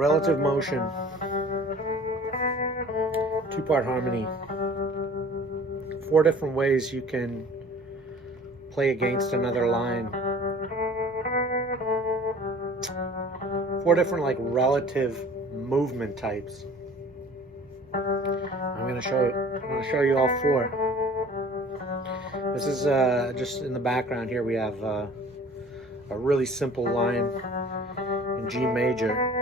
Relative motion, two-part harmony. 4 different ways you can play against another line. 4 different like relative movement types. I'm going to show you all 4. This is just in the background here. We have a really simple line in G major,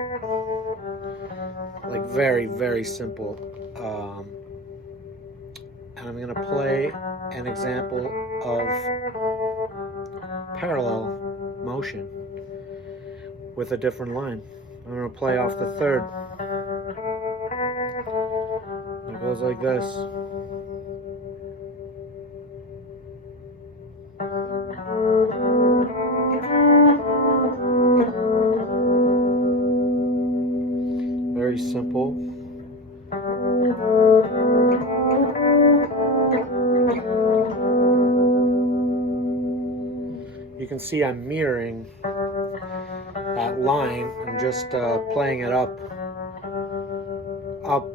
like very, very simple. And I'm going to play an example of parallel motion with a different line. I'm going to play off the 3rd. It goes like this. Very simple. You can see I'm mirroring that line. I'm just playing it up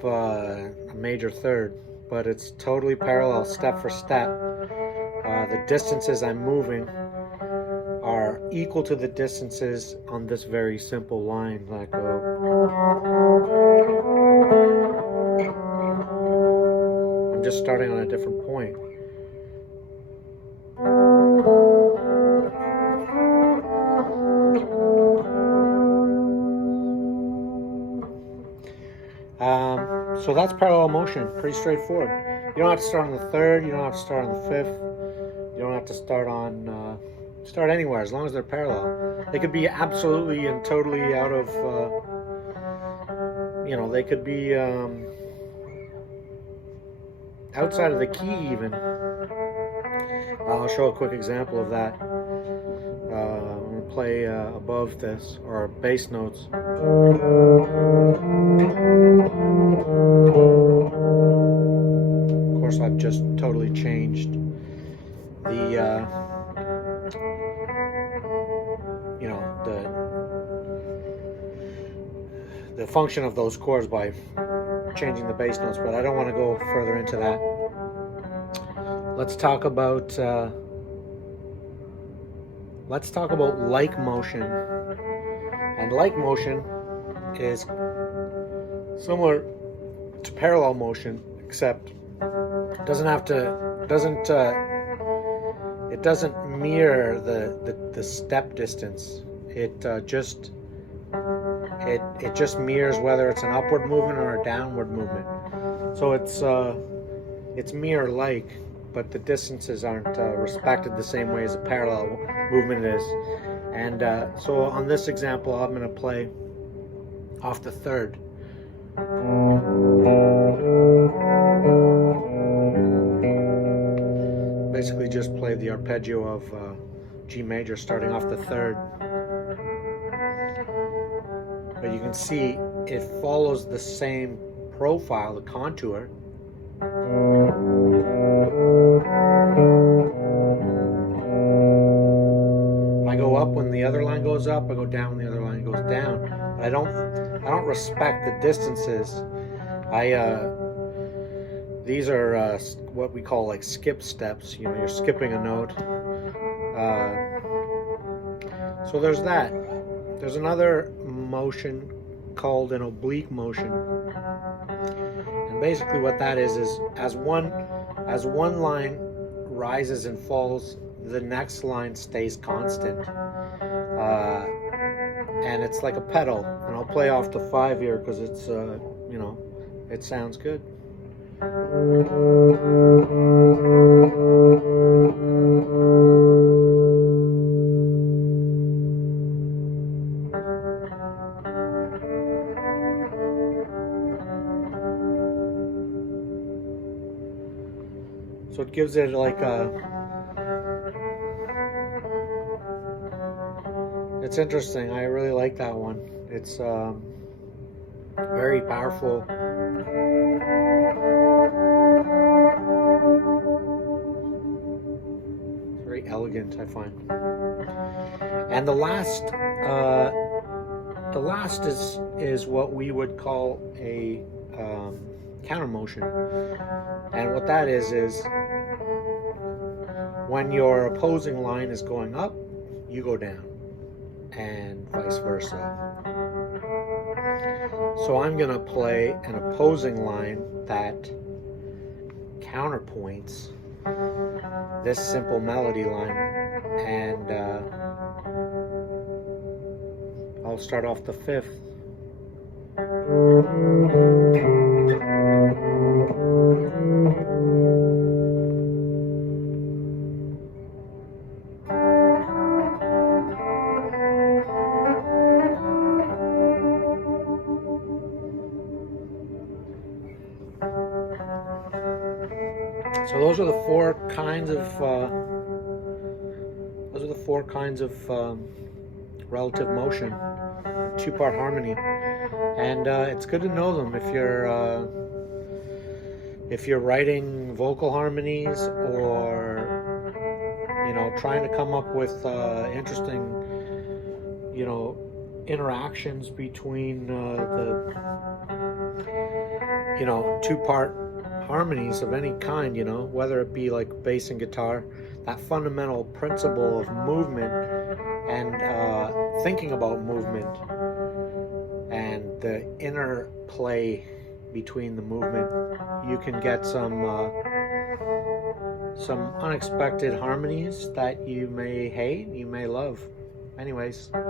a major 3rd, but it's totally parallel, step for step. The distances I'm moving are equal to the distances on this very simple line that go. I'm just starting on a different point. So that's parallel motion, pretty straightforward. You don't have to start on the 3rd, you don't have to start on the 5th, you don't have to start on, start anywhere as long as they're parallel. They could be absolutely and totally out of, they could be outside of the key even. I'll show a quick example of that. I'm going to play above this, or bass notes. Of course, I've just totally changed the function of those chords by changing the bass notes, but I don't want to go further into that. Let's talk about like motion. And like motion is similar to parallel motion, except it doesn't mirror the step distance. It just mirrors whether it's an upward movement or a downward movement. So it's mirror like, but the distances aren't respected the same way as a parallel movement is. And so on this example, I'm going to play off the 3rd. Basically just play the arpeggio of G major starting off the 3rd. But you can see it follows the same profile, the contour. I go up when the other line goes up, I go down when the other line goes down. But I don't respect the distances. These are what we call like skip steps. You're skipping a note. So there's that. There's another motion called an oblique motion. And basically what that is as one line rises and falls, the next line stays constant. And it's like a pedal. And I'll play off the 5 here because it's, it sounds good. So it gives it like it's interesting. I really like that one. It's very powerful. It's very elegant, I find. And the last the last is what we would call a counter motion, and what that is when your opposing line is going up, you go down, and vice versa. So I'm going to play an opposing line that counterpoints this simple melody line, and I'll start off the fifth. So those are the four kinds of relative motion, two-part harmony, and it's good to know them if you're writing vocal harmonies, or trying to come up with interesting interactions between the two-part harmonies of any kind, whether it be like bass and guitar. That fundamental principle of movement and thinking about movement and the interplay between the movement, you can get some unexpected harmonies that you may hate, you may love. Anyways, I'm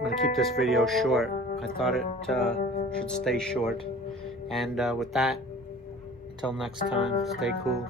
going to keep this video short. I thought it should stay short. And with that, until next time, stay cool.